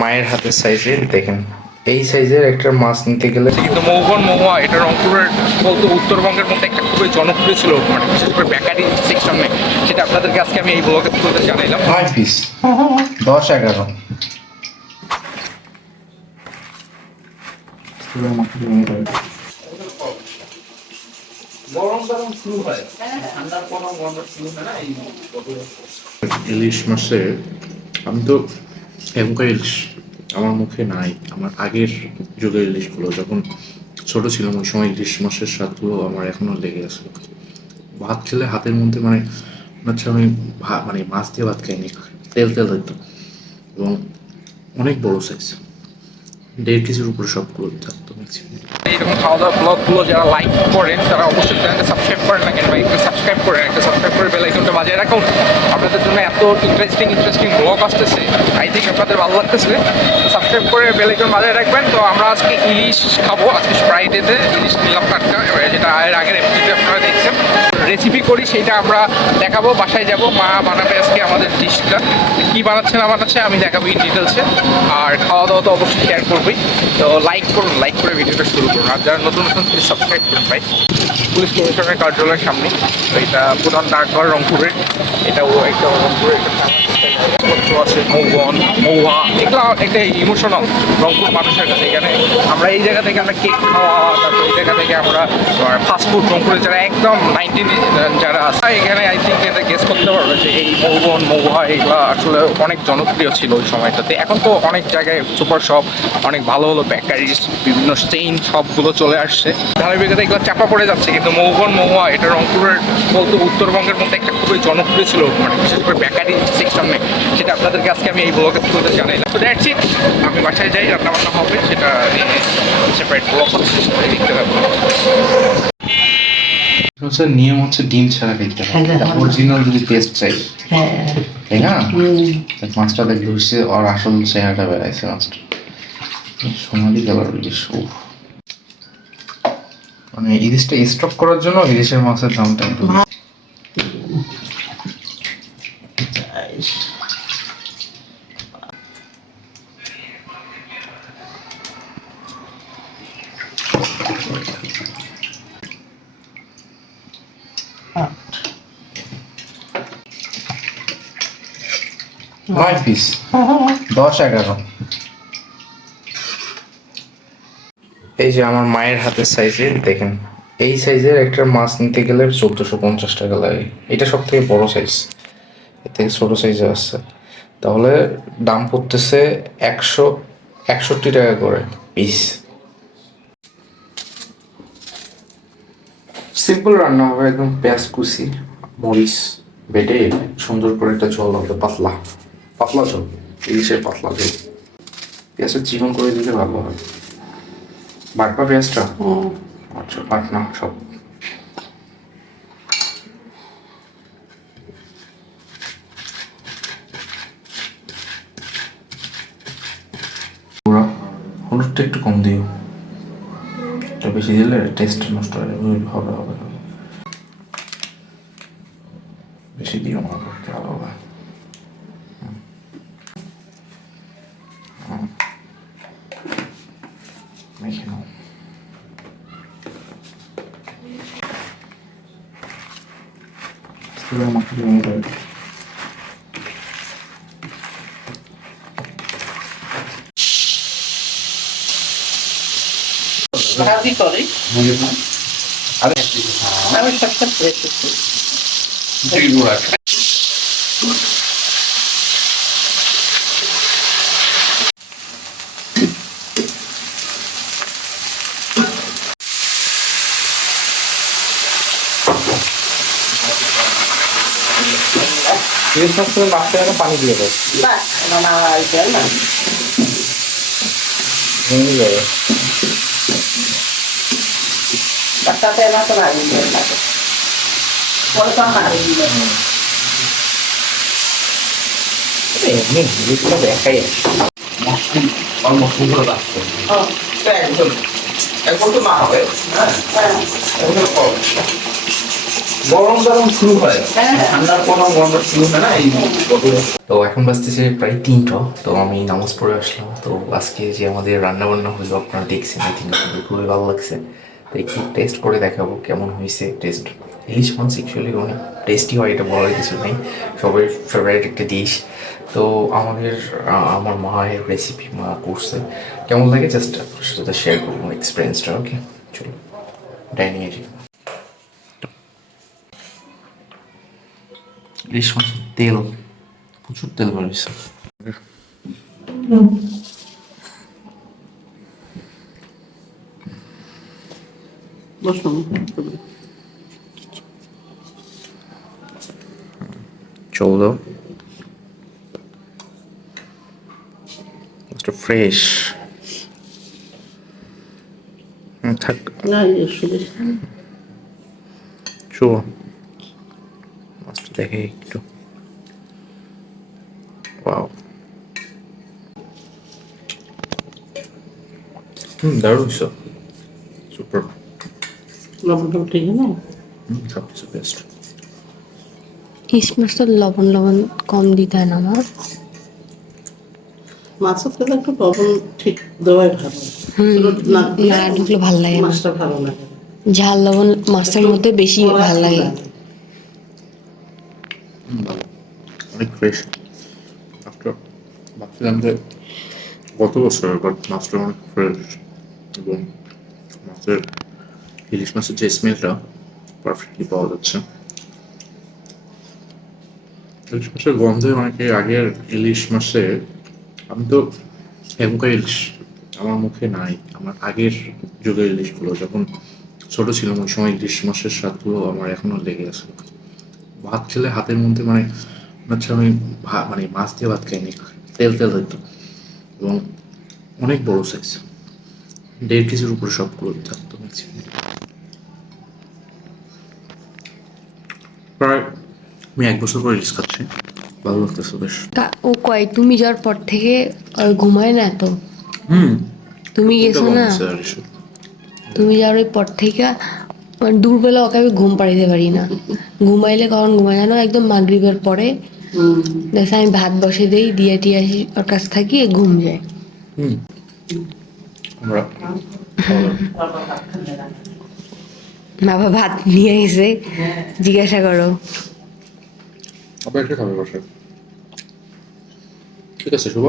মায়ের হাতের সাইজের দেখেন। এই সাইজের একটা মাছ নিতে গেলে কিন্তু মৌবন মহুয়া এটা রংপুরের বলতে উত্তরবঙ্গের মধ্যে একটা খুবই জনপ্রিয় ছিল মানে বিশেষ করে বেকারি সেকশনে সেটা আপনাদেরকে আজকে আমি এই ব্লগের থ্রুতে জানাইলাম। নয় পিস দশ এগারো। ইলিশ মাসে আমি তো এখনকার ইলিশ আমার মুখে নাই। আমার আগের যুগের ইলিশগুলো, যখন ছোট ছিলাম, ওই সময় ইলিশ মাসের স্বাদগুলো আমার এখনও লেগে আছে। ভাত খেলে হাতের মধ্যে মানে হচ্ছে আমি মানে মাছ দিয়ে ভাত খাইনি, তেল তেল হইতো এবং অনেক বড় সাইজ দেড় কেজির উপরে সবগুলো থাকতো ম্যাক্সিমাম খাওয়া দাওয়া ব্লগগুলো যারা লাইক করেন, তারা অবশ্যই চ্যানেলটা সাবস্ক্রাইব করেন না কেন ভাই। একটু সাবস্ক্রাইব করেন একটা সাবস্ক্রাইব করে বেল আইকনটা বাজিয়ে রাখুন। আপনাদের জন্য এত ইন্টারেস্টিং ইন্টারেস্টিং ব্লগ আসতেছে। আই থিঙ্ক আপনাদের ভালো লাগতেছে। সাবস্ক্রাইব করে বেল আইকন বাজিয়ে রাখবেন। তো আমরা আজকে ইলিশ খাব। আজকে ফ্রাইডেতে ইলিশ নিলাম টাটকা। যেটা এর আগের এপিসোডে আপনারা দেখছেন। রেসিপি করি, সেটা আমরা দেখাবো, বাসায় যাব। মা বানাবে আজকে আমাদের ডিশটা। কী বানাচ্ছে, না বানাচ্ছে, আমি দেখাবো ইন ডিটেলসে আর খাওয়া দাওয়া তো অবশ্যই শেয়ার করবেই। তো লাইক করুন লাইক করে ভিডিওটা শুরু করুন। আর যারা নতুন নতুন প্লিজ সাবস্ক্রাইব করুন ভাই, পুলিশ কমিশনের কার্যালয়ের সামনে, তো এটা প্রধান ডাকঘর রংপুরের, এটাও একটা রংপুরের পত্র আছে, মৌবন মৌহা এগুলো একটা ইমোশনাল রংপুর মানুষের কাছে। এখানে আমরা এই জায়গা থেকে আমরা কেক খাওয়া, তারপর এই জায়গা থেকে আমরা ফাস্টফুড রংপুরে যারা একদম নাইনটিন যারা আছে, এখানে আই থিঙ্ক এটা গেস করতে পারবে যে এই মৌবন মৌহা এগুলো আসলে অনেক জনপ্রিয় ছিল ওই সময়টাতে। এখন তো অনেক জায়গায় সুপার শপ অনেক ভালো ভালো বেকারিজ বিভিন্ন চেইন শপগুলো চলে আসছে। ধারাবাহিকতা এগুলো চাপা পড়ে যাচ্ছে, কিন্তু মৌবন মহুয়া এটা রংপুরের বলতে উত্তরবঙ্গের মধ্যে একটা খুবই জনপ্রিয় ছিল মানে বিশেষ করে বেকারি সেকশনে সেটা আপনাদেরকে আজকে আমি এই ব্লগের থ্রুতে জানাইলাম। তো দ্যাটস ইট আমি বাসায় যাই রান্না বান্না হবে সেটা নিয়ে সেপারেট ব্লগ হচ্ছে দেখতে পাবো হচ্ছে নিয়ম হচ্ছে ডিম ছাড়া খেতে হ্যাঁ, হ্যাঁ। অরিজিনাল যদি টেস্ট চাই হ্যাঁ। তাই না? মাছটা দেখ ঘুরছে আর আসল চেহারাটা বেড়াইছে মাছটা সোনালি কালার ইলিশ মানে ইলিশটা স্টক করার জন্য ইলিশের মাছের দামটা পিস দশ এগারো। এই যে আমার মায়ের হাতের সাইজের দেখেন। এই সাইজের একটা মাছ নিতে গেলে চোদ্দোশো পঞ্চাশ টাকা লাগে। এটা সব থেকে বড় সাইজ ছোটো সাইজে তাহলে দাম পড়তেছে একশো, একষট্টি টাকা করে পিস সিম্পল রান্না হবে একদম পেঁয়াজ কুচি, মরিচ বেটে সুন্দর করে একটা ঝোল হবে, পাতলা। পাতলা ঝোল ইলিশের পাতলা ঝোল। পেঁয়াজটা চিকন করে দিলে ভালো হয়। বাটবা পেঁয়াজটা? আচ্ছা বাট না সব। হলুদটা একটু কম দিও। এটা বেশি দিলে টেস্ট নষ্ট হয়ে যাবে হবে হবে না। বেশি দিও না করতে ভালো হবে হুম। হুম। মেখে নাও আস্তে করে হবে। ভাজি করে আমি সবটা ফ্রেশ ইলিশ করে মাছটা যেন পানি দিয়ে দেয়। ভেঙে যাবে বাচ্চাতে না? তো মারি দিয়ে থাকে পরে তো মারি দিয়ে এমনি ইলিশটা দেখাই আছে। ও একদম এখন তো মা হবে। হ্যাঁ হ্যাঁ। গরম গরম শুরু হয়। হ্যাঁ। ঠান্ডার কোনো গরম শুরু হয় না এই তো এখন বাজতেছে প্রায় তিনটা তো আমি নামাজ পড়ে আসলাম। তো আজকে যে আমাদের রান্না বান্না হইল আপনারা দেখছেন আই থিঙ্ক খুবই ভালো লাগছে। তো একটু টেস্ট করে দেখাবো কেমন হয়েছে টেস্ট ইলিশ মাছ অ্যাকচুয়ালি অনেক টেস্টি হয় এটা বলার কিছু নেই। সবাই ফেভারিট একটা ডিশ তো আমাদের আমার মায়ের রেসিপি মা করছে। কেমন লাগে? জাস্ট আপনার সাথে শেয়ার করব এক্সপিরিয়েন্সটা ওকে চলো ডাইনিংয়ে যাই ইলিশ মাছের তেল প্রচুর তেল বসুন চলো মাছটা ফ্রেশ থাক। না চলো মাছটা দেখে একটু। ওয়াও হুম দারুণ সব। সুপার লবণটা ঠিক না হুম সব কিছু বেস্ট ইলিশ মাছটা লবণ লবণ কম দিতে হয় না আমার মাছের তেলে একটু লবণ ঠিক দেওয়াই ভালো। না দিলে ভালো লাগে মাছটা ভালো লাগে ঝাল লবণ মাছের মধ্যে বেশি ভালো লাগে। অনেক ফ্রেশ মাছটা ভাবছিলাম যে গত বছর বাট মাছটা অনেক ফ্রেশ এবং মাছের ইলিশ মাছের যে স্মেলটা পারফেক্টলি পাওয়া যাচ্ছে ইলিশ মাছের গন্ধে অনেকে আগের ইলিশ মাসে আমি তো এখনকার ইলিশ আমার মুখে নাই আমার আগের যুগের ইলিশগুলো যখন ছোট ছিলাম ওই সময় ইলিশ মাছের স্বাদগুলো আমার এখনও লেগে আছে ভাত খেলে হাতের মধ্যে মানে হচ্ছে আমি মানে মাছ দিয়ে ভাত খাইনি তেল তেল হইতো। এবং অনেক বড় সাইজ দেড় কেজির উপরে সবগুলো থাকতো ম্যাক্সিমাম প্রায় আমি এক বছর পরে রিস্ক খাচ্ছি। ভালো লাগতেছে বেশ। তা- ও কয় তুমি যাওয়ার পর থেকে আর ঘুমায় না তো? হুম। তুমি গেছো না? তুমি যাওয়ার পর থেকে দুপুরবেলা ওকে আমি ঘুম পাড়িতে পারি না। ঘুমাইলে কখন ঘুমায় জানো? একদম মাগরিবের পরে। হুম। দেখে আমি ভাত বসে দেই দিয়ে টিয়া ওর কাছ থাকি ঘুম যায়। হুম। বাবা ভাত নিয়ে এসে জিজ্ঞাসা করো। আবার একটা খাবে বসে ঠিক আছে শুভ।